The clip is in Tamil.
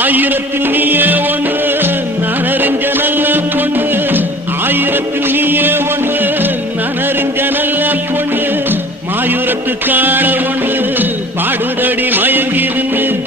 ஆயிரத்தில் நீயே ஒன்று நான் அறிஞ்ச நல்ல பொண்ணு, ஆயிரத்தில் நீயே ஒன்று நான் அறிஞ்ச நல்ல பொண்ணு, மாயூரத்து காண ஒன்று